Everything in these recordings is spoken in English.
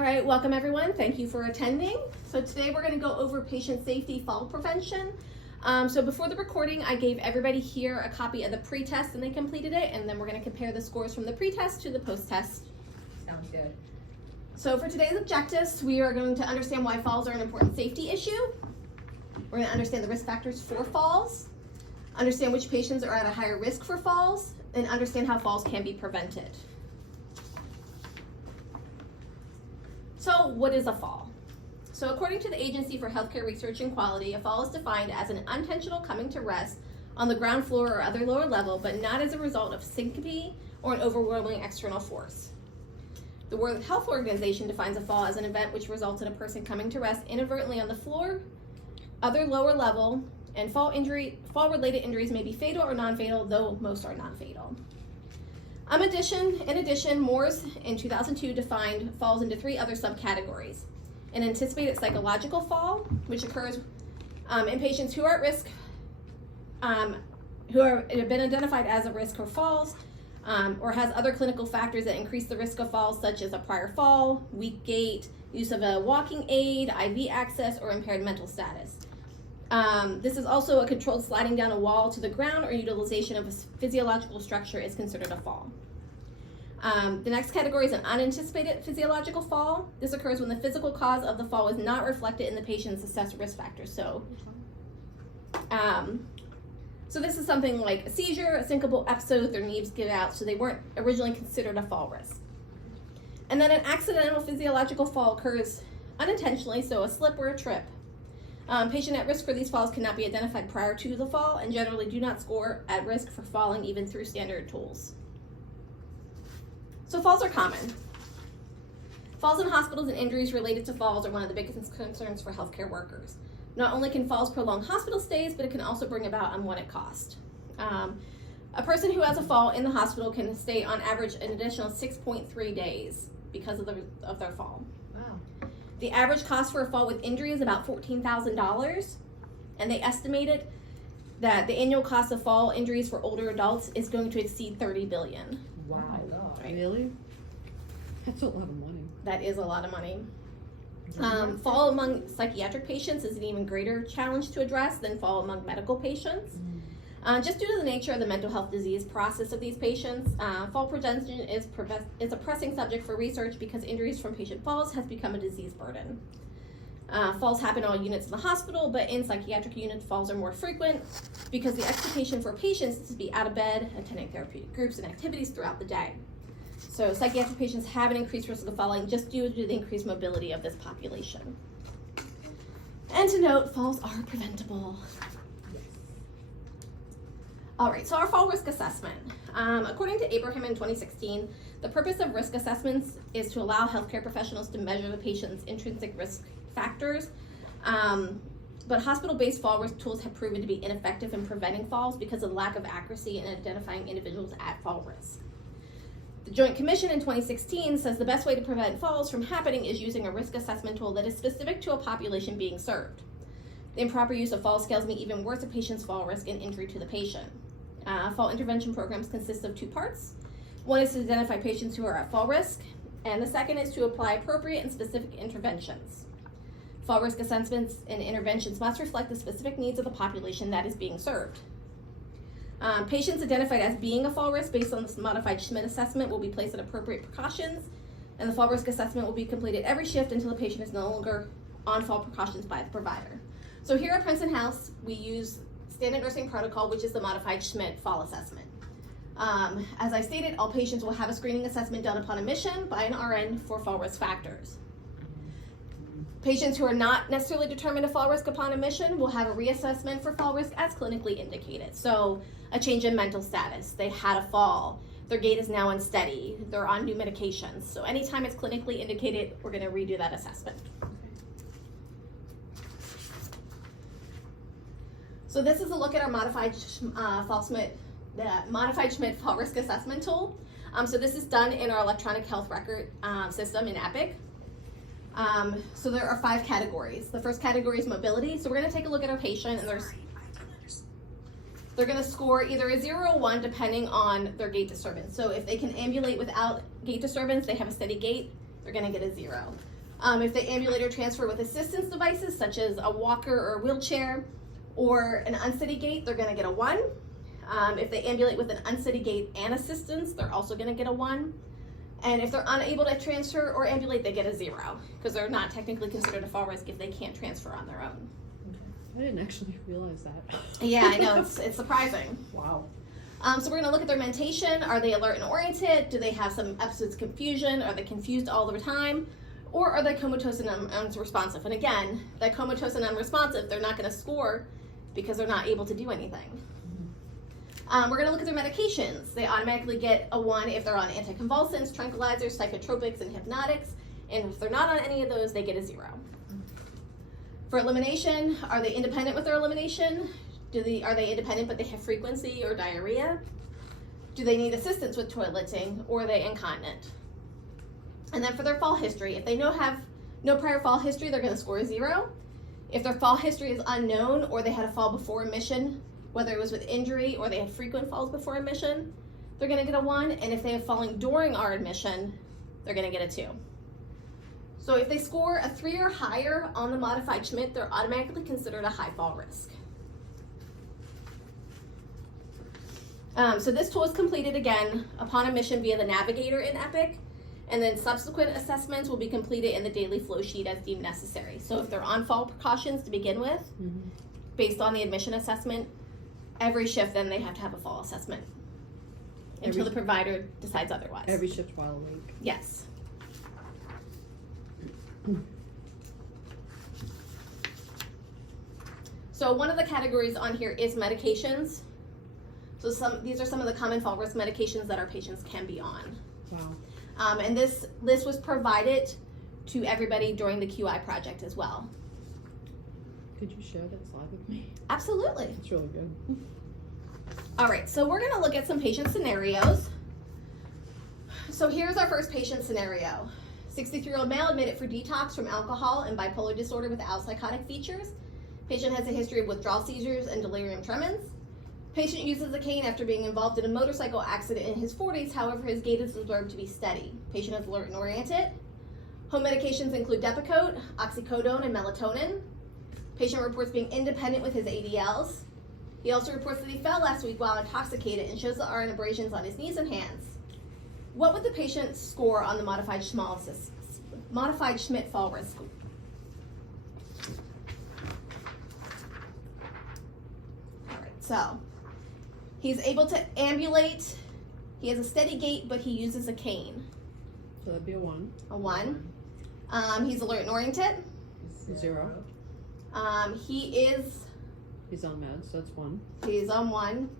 All right, welcome everyone. Thank you for attending. So today we're going to go over patient safety fall prevention. So before the recording, I gave everybody here a copy of the pre-test and they completed it, and then we're going to compare the scores from the pre-test to the post-test. Sounds good. So for today's objectives, we are going to understand why falls are an important safety issue. We're going to understand the risk factors for falls, understand which patients are at a higher risk for falls, and understand how falls can be prevented. So what is a fall? So according to the Agency for Healthcare Research and Quality, a fall is defined as an unintentional coming to rest on the ground floor or other lower level, but not as a result of syncope or an overwhelming external force. The World Health Organization defines a fall as an event which results in a person coming to rest inadvertently on the floor, other lower level, and fall-related injuries may be fatal or non-fatal, though most are non-fatal. In addition, Morse in 2002 defined falls into three other subcategories. An anticipated psychological fall, which occurs in patients who are at risk, who have been identified as a risk for falls, or has other clinical factors that increase the risk of falls, such as a prior fall, weak gait, use of a walking aid, IV access, or impaired mental status. This is also a controlled sliding down a wall to the ground or utilization of a physiological structure is considered a fall. The next category is an unanticipated physiological fall. This occurs when the physical cause of the fall is not reflected in the patient's assessed risk factors. So this is something like a seizure, a syncopal episode, their knees give out, so they weren't originally considered a fall risk. And then an accidental physiological fall occurs unintentionally, so a slip or a trip. Patient at risk for these falls cannot be identified prior to the fall and generally do not score at risk for falling even through standard tools. So falls are common. Falls in hospitals and injuries related to falls are one of the biggest concerns for healthcare workers. Not only can falls prolong hospital stays, but it can also bring about unwanted cost. A person who has a fall in the hospital can stay on average an additional 6.3 days because of their fall. Wow. The average cost for a fall with injury is about $14,000, and they estimated that the annual cost of fall injuries for older adults is going to exceed $30 billion. Wow. Right. Really? That's a lot of money. That is a lot of money. Fall among psychiatric patients is an even greater challenge to address than fall among medical patients. Just due to the nature of the mental health disease process of these patients, fall prevention is a pressing subject for research because injuries from patient falls has become a disease burden. Falls happen in all units in the hospital, but in psychiatric units, falls are more frequent because the expectation for patients is to be out of bed, attending therapeutic groups and activities throughout the day. So psychiatric patients have an increased risk of falling just due to the increased mobility of this population. And to note, falls are preventable. All right, so our fall risk assessment. According to Abraham in 2016, the purpose of risk assessments is to allow healthcare professionals to measure the patient's intrinsic risk factors. But hospital-based fall risk tools have proven to be ineffective in preventing falls because of lack of accuracy in identifying individuals at fall risk. The Joint Commission in 2016 says the best way to prevent falls from happening is using a risk assessment tool that is specific to a population being served. The improper use of fall scales may even worsen a patient's fall risk and injury to the patient. Fall intervention programs consist of two parts. One is to identify patients who are at fall risk, and the second is to apply appropriate and specific interventions. Fall risk assessments and interventions must reflect the specific needs of the population that is being served. Patients identified as being a fall risk based on this modified Schmidt assessment will be placed on appropriate precautions, and the fall risk assessment will be completed every shift until the patient is no longer on fall precautions by the provider. So here at Princeton House, we use standard nursing protocol, which is the modified Schmidt fall assessment. As I stated, all patients will have a screening assessment done upon admission by an RN for fall risk factors. Patients who are not necessarily determined a fall risk upon admission will have a reassessment for fall risk as clinically indicated. So a change in mental status, they had a fall, their gait is now unsteady, they're on new medications. So anytime it's clinically indicated, we're gonna redo that assessment. So this is a look at our modified Schmidt fall risk assessment tool. So this is done in our electronic health record system in Epic. So there are 5 categories. The first category is mobility. So we're going to take a look at our patient, and they're going to score either a 0 or 1 depending on their gait disturbance. So if they can ambulate without gait disturbance, they have a steady gait. they're gonna get a 0. If they ambulate or transfer with assistance devices such as a walker or a wheelchair or an unsteady gait, they're gonna get a 1. If they ambulate with an unsteady gait and assistance, they're also gonna get a 1. And if they're unable to transfer or ambulate, they get a 0 because they're not technically considered a fall risk if they can't transfer on their own. I didn't actually realize that. Yeah, I know, it's surprising. Wow. So we're gonna look at their mentation. Are they alert and oriented? Do they have some episodes of confusion? Are they confused all the time? Or are they comatose and unresponsive? And again, that comatose and unresponsive, they're not gonna score because they're not able to do anything. We're gonna look at their medications. They automatically get a 1 if they're on anticonvulsants, tranquilizers, psychotropics, and hypnotics. And if they're not on any of those, they get a 0. For elimination, are they independent with their elimination? Are they independent but they have frequency or diarrhea? Do they need assistance with toileting, or are they incontinent? And then for their fall history, if they have no prior fall history, they're gonna score a 0. If their fall history is unknown, or they had a fall before admission, whether it was with injury or they had frequent falls before admission, they're gonna get a 1. And if they have fallen during our admission, they're gonna get a 2. So if they score a 3 or higher on the modified Schmidt, they're automatically considered a high fall risk. So this tool is completed again upon admission via the navigator in Epic, and then subsequent assessments will be completed in the daily flow sheet as deemed necessary. So if they're on fall precautions to begin with, based on the admission assessment, every shift then they have to have a fall assessment until the provider decides otherwise. Every shift while awake. Yes. So one of the categories on here is medications. So these are some of the common fall risk medications that our patients can be on. Wow. And this list was provided to everybody during the QI project as well. Could you share that slide with me? Absolutely. It's really good. All right, so we're gonna look at some patient scenarios. So here's our first patient scenario. 63-year-old male admitted for detox from alcohol and bipolar disorder without psychotic features. Patient has a history of withdrawal seizures and delirium tremens. Patient uses a cane after being involved in a motorcycle accident in his 40s, however his gait is observed to be steady. Patient is alert and oriented. Home medications include Depakote, oxycodone, and melatonin. Patient reports being independent with his ADLs. He also reports that he fell last week while intoxicated and shows the RN abrasions on his knees and hands. What would the patient score on the modified Schmidt fall risk? All right, so he's able to ambulate. He has a steady gait, but he uses a cane. So that'd be a 1. A 1. He's alert and oriented. 0. He's on meds, so that's 1. He's on 1.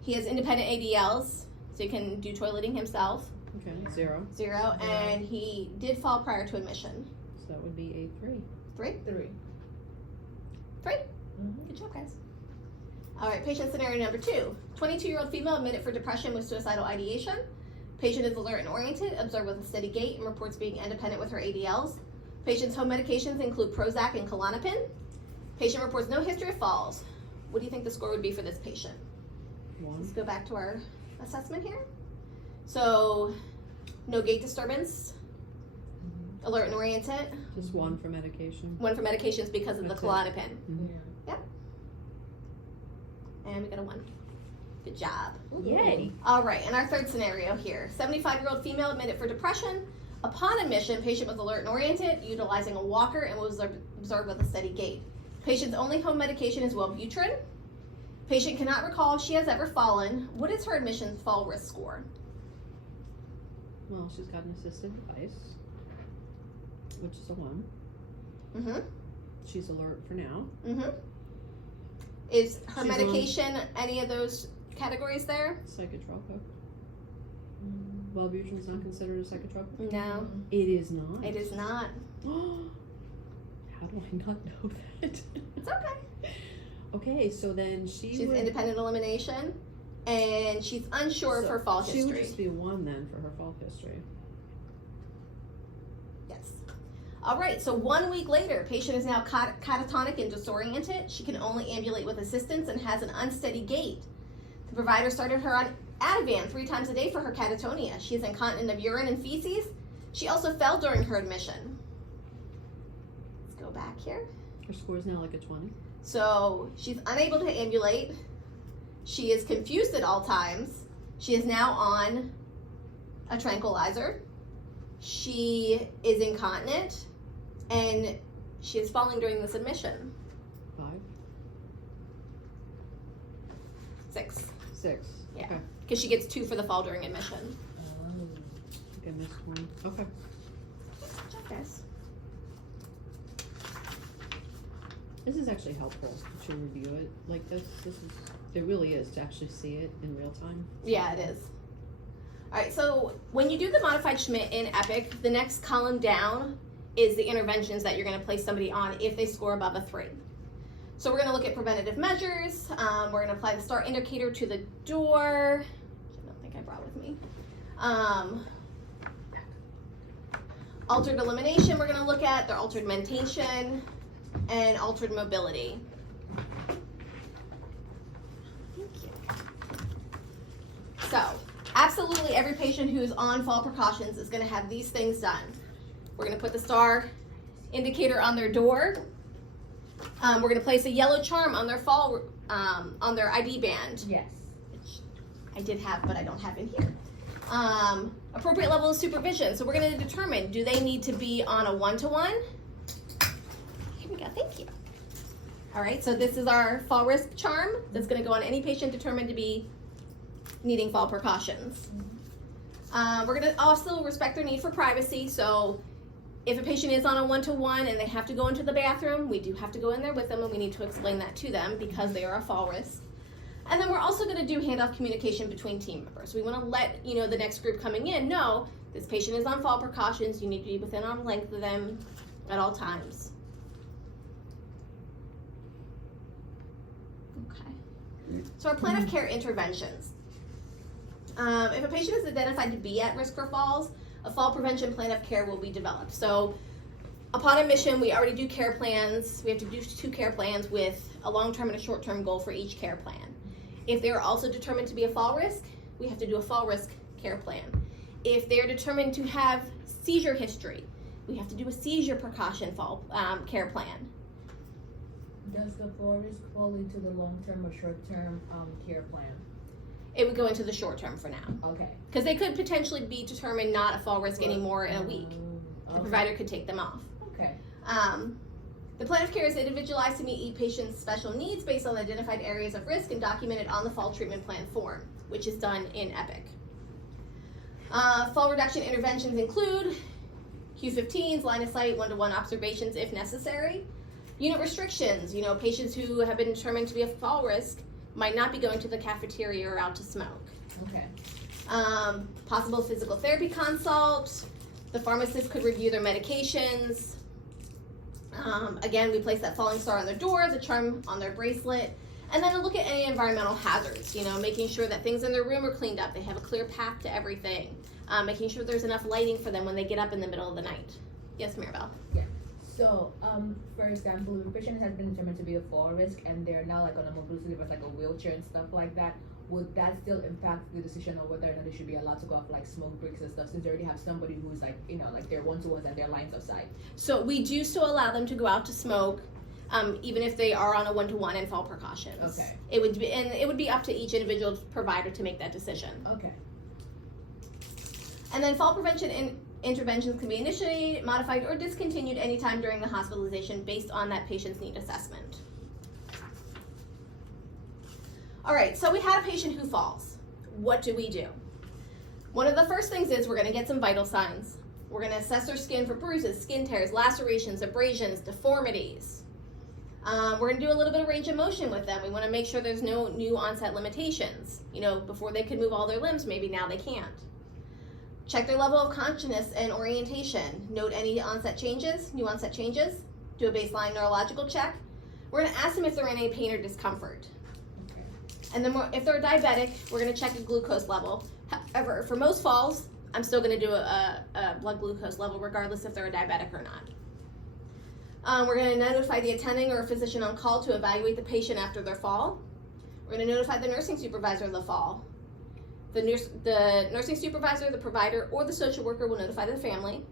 He has independent ADLs, so he can do toileting himself. Okay, 0. 0. And he did fall prior to admission. So that would be a 3. 3? 3. 3? Good job, guys. All right, patient scenario number 2. 22-year-old female admitted for depression with suicidal ideation. Patient is alert and oriented, observed with a steady gait, and reports being independent with her ADLs. Patient's home medications include Prozac and Klonopin. Patient reports no history of falls. What do you think the score would be for this patient? 1. Let's go back to our assessment here. So, no gait disturbance, alert and oriented. Just 1 for medication. 1 for medications because of That's the it. Klonopin. Yeah. And we got a 1. Good job. Yay. All right, and our third scenario here. 75-year-old female admitted for depression. Upon admission, patient was alert and oriented, utilizing a walker, and was observed with a steady gait. Patient's only home medication is Wellbutrin. Patient cannot recall if she has ever fallen. What is her admission fall risk score? Well, she's got an assisted device, which is a 1. Mm-hmm. She's alert for now. Mm-hmm. Is her She's medication any of those categories there? Psychotropic. Wellbutrin's not considered a psychotropic? No, It is not. it is not. How do I not know that? It's okay. Okay, so then She's would, independent elimination, and she's unsure of her fall She would history. just be a 1 then for her fall history. Yes. All right, so 1 week later, patient is now catatonic and disoriented. She can only ambulate with assistance and has an unsteady gait. The provider started her on Ativan 3 times a day for her catatonia. She is incontinent of urine and feces, She also fell during her admission. Let's go back here. Her score is now like a 20. So she's unable to ambulate. She is confused at all times. She is now on a tranquilizer. She is incontinent, and she is falling during this admission. 5. 6. 6. Yeah. Okay. Because she gets 2 for the fall during admission. Oh, I think I missed one. Okay. Check this. This is actually helpful to review it like this. It really is to actually see it in real time. Yeah, it is. All right, so when you do the modified Schmidt in EPIC, the next column down is the interventions that you're going to place somebody on if they score above a 3. So we're going to look at preventative measures. We're going to apply the STAR indicator to the door, which I don't think I brought with me. Altered elimination we're going to look at, their altered mentation, and altered mobility. Thank you. So, absolutely every patient who is on fall precautions is going to have these things done. We're going to put the STAR indicator on their door. We're going to place a yellow charm on their fall, on their ID band. Yes. Which I did have, but I don't have in here. Appropriate level of supervision. So we're going to determine, do they need to be on a 1-to-1? Here we go, thank you. All right, so this is our fall risk charm that's going to go on any patient determined to be needing fall precautions. We're going to also respect their need for privacy. So if a patient is on a 1-to-1 and they have to go into the bathroom, we do have to go in there with them, and we need to explain that to them because they are a fall risk. And then we're also going to do handoff communication between team members. We want to let the next group coming in know this patient is on fall precautions. You need to be within arm's length of them at all times. Okay. So our plan of care interventions. If a patient is identified to be at risk for falls, a fall prevention plan of care will be developed. So upon admission, we already do care plans. We have to do 2 care plans with a long-term and a short-term goal for each care plan. If they're also determined to be a fall risk, we have to do a fall risk care plan. If they're determined to have seizure history, we have to do a seizure precaution fall care plan. Does the fall risk fall into the long-term or short-term care plan? It would go into the short-term for now. Okay. Because they could potentially be determined not a fall risk anymore in a week. The Okay. provider could take them off. Okay. The plan of care is individualized to meet each patient's special needs based on identified areas of risk and documented on the fall treatment plan form, which is done in EPIC. Fall reduction interventions include Q15s, line of sight, 1-to-1 observations if necessary. Unit restrictions, patients who have been determined to be a fall risk might not be going to the cafeteria or out to smoke. Okay. Possible physical therapy consult. The pharmacist could review their medications. Again, we place that falling star on their door, the charm on their bracelet, and then to look at any environmental hazards, making sure that things in their room are cleaned up, they have a clear path to everything, making sure there's enough lighting for them when they get up in the middle of the night. Yes, Mirabelle? Yeah. So, for example, if a patient has been determined to be a fall risk and they're now like on a mobility device, like a wheelchair and stuff like that, would that still impact the decision of whether or not they should be allowed to go off like smoke breaks and stuff, since they already have somebody who's like, like their 1-to-1s and their lines of sight? So we do still allow them to go out to smoke, even if they are on a 1-to-1 and fall precautions. Okay. It would be up to each individual provider to make that decision. Okay. And then fall prevention interventions can be initiated, modified, or discontinued anytime during the hospitalization based on that patient's need assessment. All right, so we had a patient who falls. What do we do? One of the first things is we're going to get some vital signs. We're going to assess their skin for bruises, skin tears, lacerations, abrasions, deformities. We're going to do a little bit of range of motion with them. We want to make sure there's no new onset limitations. Before they could move all their limbs, maybe now they can't. Check their level of consciousness and orientation. Note any new onset changes. Do a baseline neurological check. We're going to ask them if they're in any pain or discomfort. Okay. And then if they're diabetic, we're going to check a glucose level. However, for most falls, I'm still going to do a blood glucose level regardless if they're a diabetic or not. We're going to notify the attending or a physician on call to evaluate the patient after their fall. We're going to notify the nursing supervisor of the fall. The nursing supervisor, the provider, or the social worker will notify the family.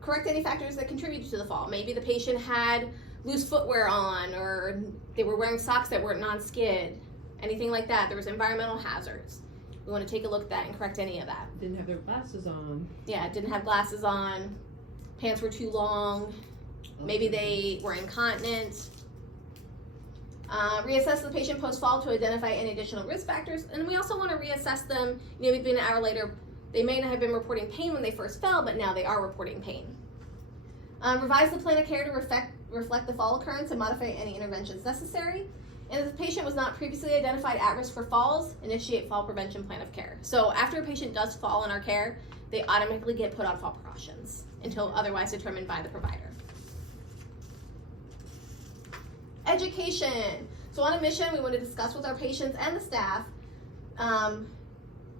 Correct any factors that contributed to the fall. Maybe the patient had loose footwear on, or they were wearing socks that weren't non-skid, anything like that. There was environmental hazards. We want to take a look at that and correct any of that. Didn't have their glasses on. Yeah, didn't have glasses on, pants were too long, maybe they were incontinent. Reassess the patient post-fall to identify any additional risk factors, and we also want to reassess them. Maybe an hour later, they may not have been reporting pain when they first fell, but now they are reporting pain. Revise the plan of care to reflect the fall occurrence and modify any interventions necessary. And if the patient was not previously identified at risk for falls, initiate fall prevention plan of care. So after a patient does fall in our care, they automatically get put on fall precautions until otherwise determined by the provider. Education. So on a mission, we want to discuss with our patients and the staff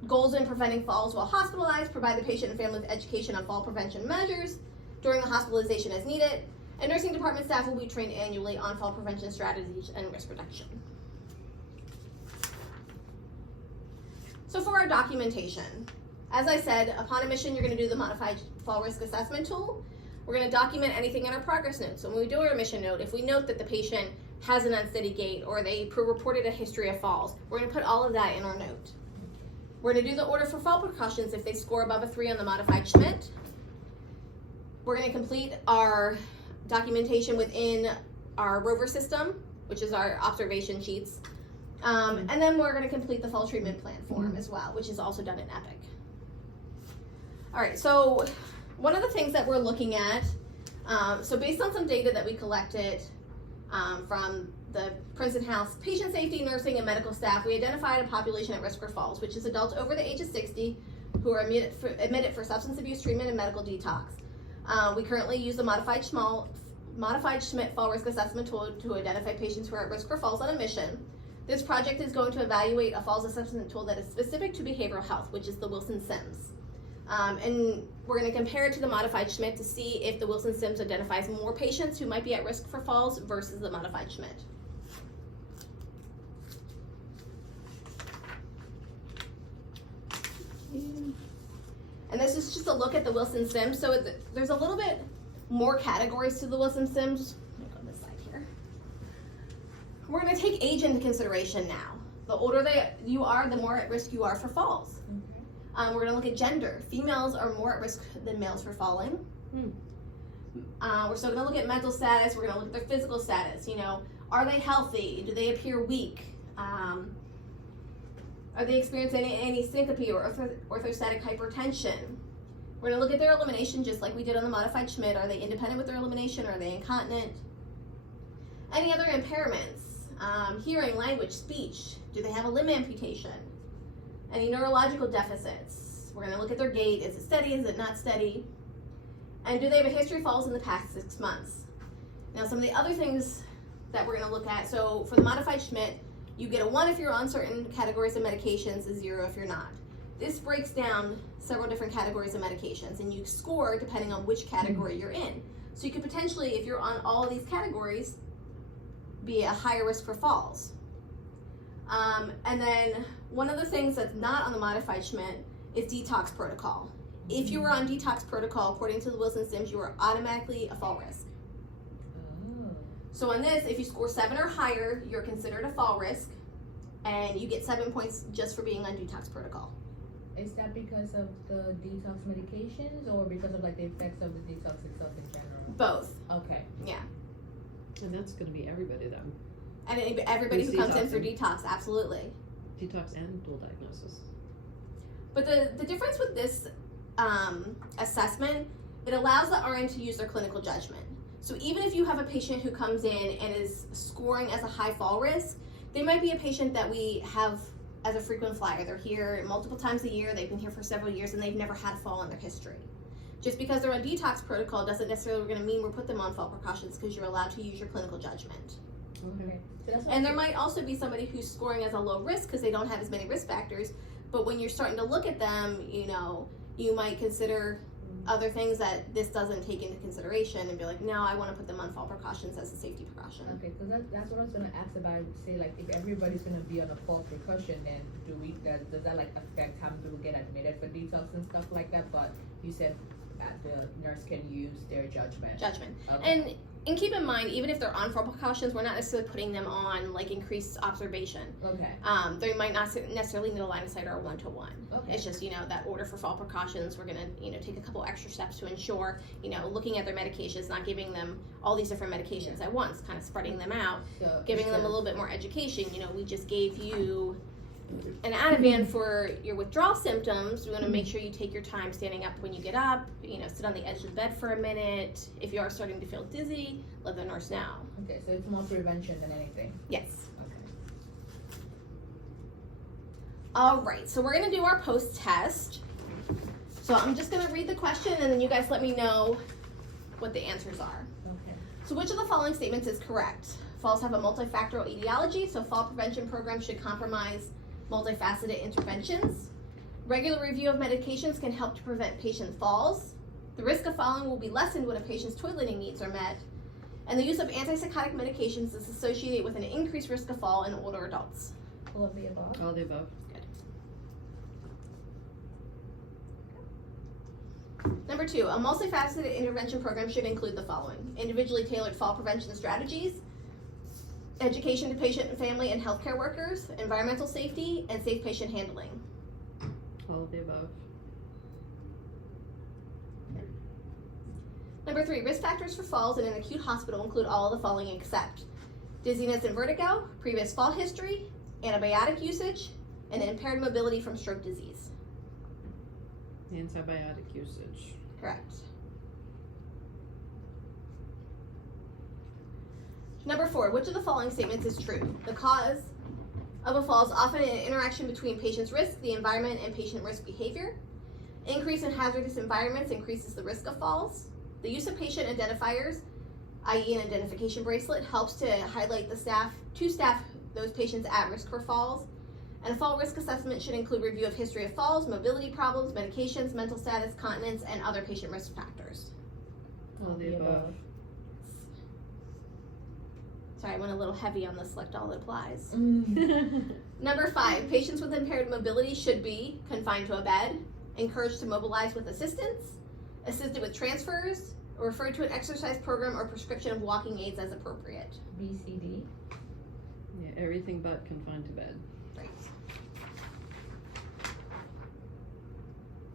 goals in preventing falls while hospitalized, provide the patient and family with education on fall prevention measures during the hospitalization as needed, and nursing department staff will be trained annually on fall prevention strategies and risk reduction. So for our documentation, as I said, upon admission, you're going to do the modified fall risk assessment tool. We're going to document anything in our progress notes. So when we do our admission note, if we note that the patient has an unsteady gait or they reported a history of falls, we're going to put all of that in our note. We're going to do the order for fall precautions if they score above a 3 on the modified Schmidt. We're going to complete our documentation within our Rover system, which is our observation sheets. And then we're going to complete the fall treatment plan form as well, which is also done in Epic. All right, so one of the things that we're looking at, so based on some data that we collected from the Princeton House patient safety, nursing, and medical staff, we identified a population at risk for falls, which is adults over the age of 60 who are admitted for substance abuse treatment and medical detox. We currently use the modified Schmidt fall risk assessment tool to identify patients who are at risk for falls on admission. This project is going to evaluate a falls assessment tool that is specific to behavioral health, which is the Wilson-Sims. And we're going to compare it to the modified Schmidt to see if the Wilson-Sims identifies more patients who might be at risk for falls versus the modified Schmidt. And this is just a look at the Wilson-Sims. So there's a little bit more categories to the Wilson-Sims. Let me go on this side here. We're going to take age into consideration now. The older you are, the more at risk you are for falls. We're going to look at gender. Females are more at risk than males for falling. We're still going to look at mental status. We're going to look at their physical status. You know, are they healthy? Do they appear weak? Are they experiencing any syncope or orthostatic hypertension? We're going to look at their elimination just like we did on the modified Schmidt. Are they independent with their elimination? Are they incontinent? Any other impairments? Hearing, language, speech. Do they have a limb amputation? Any neurological deficits? We're going to look at their gait. Is it steady? Is it not steady? And do they have a history of falls in the past 6 months? Now, some of the other things that we're going to look at, so for the modified Schmidt, you get a 1 if you're on certain categories of medications, a 0 if you're not. This breaks down several different categories of medications, and you score depending on which category you're in. So you could potentially, if you're on all of these categories, be at a higher risk for falls. And then one of the things that's not on the modified Schmidt is detox protocol. If you were on detox protocol, according to the Wilson-Sims, you are automatically a fall risk. So on this, if you score 7 or higher, you're considered a fall risk, and you get 7 points just for being on detox protocol. Is that because of the detox medications or because of like the effects of the detox itself in general? Both. Okay. Yeah. And that's going to be everybody then. And everybody who Who's comes in for detoxing? detox, absolutely. Detox and dual diagnosis. But the difference with this assessment, it allows the RN to use their clinical judgment. So even if you have a patient who comes in and is scoring as a high fall risk, they might be a patient that we have as a frequent flyer. They're here multiple times a year, they've been here for several years, and they've never had a fall in their history. Just because they're on detox protocol doesn't necessarily going to mean we'll put them on fall precautions, because you're allowed to use your clinical judgment. Okay. So that's And there might also be somebody who's scoring as a low risk because they don't have as many risk factors, but when you're starting to look at them, you know, you might consider other things that this doesn't take into consideration and be like, no, I want to put them on fall precautions as a safety precaution. Okay, because that's what I was gonna ask about. Say like if everybody's gonna be on a fall precaution, then does that like affect how people get admitted for detox and stuff like that? But you said that the nurse can use their judgment. Okay. And keep in mind, even if they're on fall precautions, we're not necessarily putting them on like increased observation. Okay. They might not necessarily need a line of sight or a 1-to-1. Okay. It's just, that order for fall precautions, we're gonna, take a couple extra steps to ensure, looking at their medications, not giving them all these different medications at once, kind of spreading them out, So giving them a little bit more education. We just gave you an Ativan for your withdrawal symptoms. We want to make sure you take your time standing up when you get up, sit on the edge of the bed for a minute. If you are starting to feel dizzy, let the nurse know. Okay, so it's more prevention than anything. Yes. Okay. All right, so we're going to do our post-test. So I'm just going to read the question and then you guys let me know what the answers are. Okay. So which of the following statements is correct? Falls have a multifactorial etiology, so fall prevention programs should compromise multifaceted interventions. Regular review of medications can help to prevent patient falls. The risk of falling will be lessened when a patient's toileting needs are met. And the use of antipsychotic medications is associated with an increased risk of fall in older adults. All of the above. All the above. Number 2, a multifaceted intervention program should include the following: individually tailored fall prevention strategies, education to patient and family and healthcare workers, environmental safety, and safe patient handling. All of the above. Number 3, risk factors for falls in an acute hospital include all of the following except dizziness and vertigo, previous fall history, antibiotic usage, and impaired mobility from stroke disease. Antibiotic usage. Correct. Number 4, which of the following statements is true? The cause of a fall is often an interaction between patient's risk, the environment, and patient risk behavior. Increase in hazardous environments increases the risk of falls. The use of patient identifiers, i.e. an identification bracelet, helps to highlight those patients at risk for falls. And a fall risk assessment should include review of history of falls, mobility problems, medications, mental status, continence, and other patient risk factors. All of the above. Sorry, I went a little heavy on the select all that applies. Mm. Number 5, patients with impaired mobility should be confined to a bed, encouraged to mobilize with assistance, assisted with transfers, or referred to an exercise program or prescription of walking aids as appropriate. B, C, D. Yeah, everything but confined to bed. Right.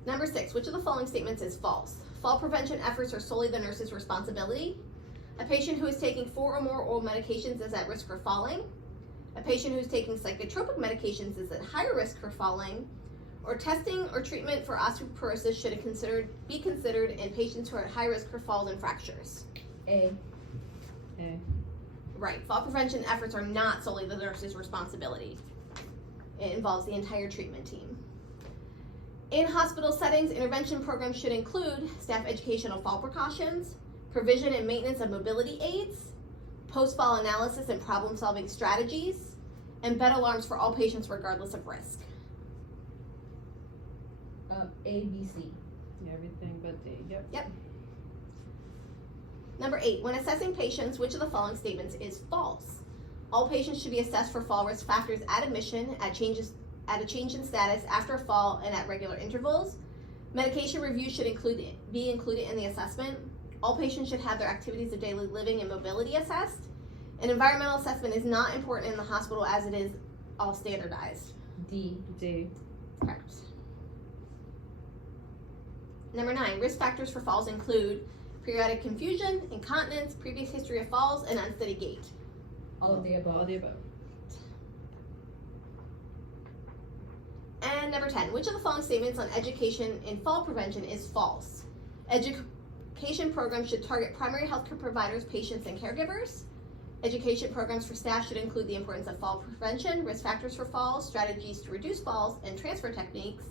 Number 6, which of the following statements is false? Fall prevention efforts are solely the nurse's responsibility. A patient who is taking 4 or more oral medications is at risk for falling. A patient who is taking psychotropic medications is at higher risk for falling. Or testing or treatment for osteoporosis should be considered in patients who are at high risk for falls and fractures. A. A. Right, fall prevention efforts are not solely the nurse's responsibility. It involves the entire treatment team. In hospital settings, intervention programs should include staff education on fall precautions, provision and maintenance of mobility aids, post-fall analysis and problem-solving strategies, and bed alarms for all patients regardless of risk. A, B, C. Yeah, everything but D. Yep. Number 8, when assessing patients, which of the following statements is false? All patients should be assessed for fall risk factors at admission, at a change in status, after a fall, and at regular intervals. Medication review should be included in the assessment. All patients should have their activities of daily living and mobility assessed. An environmental assessment is not important in the hospital as it is all standardized. D. D. Correct. Number 9, risk factors for falls include periodic confusion, incontinence, previous history of falls, and unsteady gait. All of the above. All of the above. And number 10, which of the following statements on education in fall prevention is false? Education programs should target primary healthcare providers, patients, and caregivers. Education programs for staff should include the importance of fall prevention, risk factors for falls, strategies to reduce falls, and transfer techniques.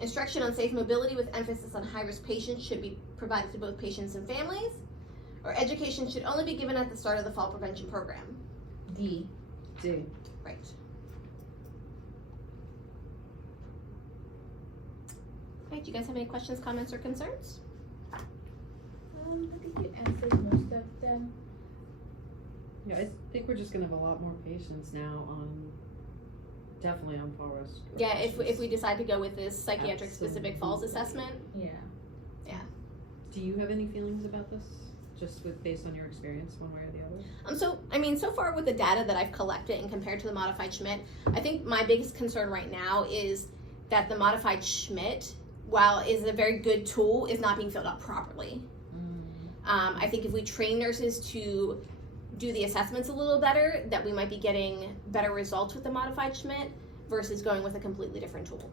Instruction on safe mobility with emphasis on high-risk patients should be provided to both patients and families. Or education should only be given at the start of the fall prevention program. D. D. Right. All right, do you guys have any questions, comments, or concerns? I think you answered most of them. Yeah, I think we're just gonna have a lot more patients now on, definitely on fall risk. Yeah, if we decide to go with this psychiatric specific Absolutely. falls assessment. Yeah. Do you have any feelings about this, just based on your experience, one way or the other? So far with the data that I've collected and compared to the modified Schmidt, I think my biggest concern right now is that the modified Schmidt, while is a very good tool, is not being filled out properly. I think if we train nurses to do the assessments a little better, that we might be getting better results with the modified Schmidt versus going with a completely different tool.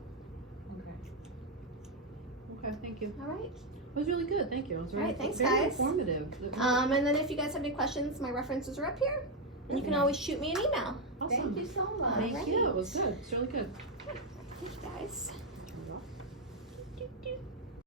Okay. Okay, thank you. All right. It was really good, thank you. It was very, Alright, thanks, very guys. informative. And then if you guys have any questions, my references are up here, and you can always shoot me an email. Awesome. Thank you so much. Thank Alright. you, it was good, it's really good. Thank you guys. Do, do.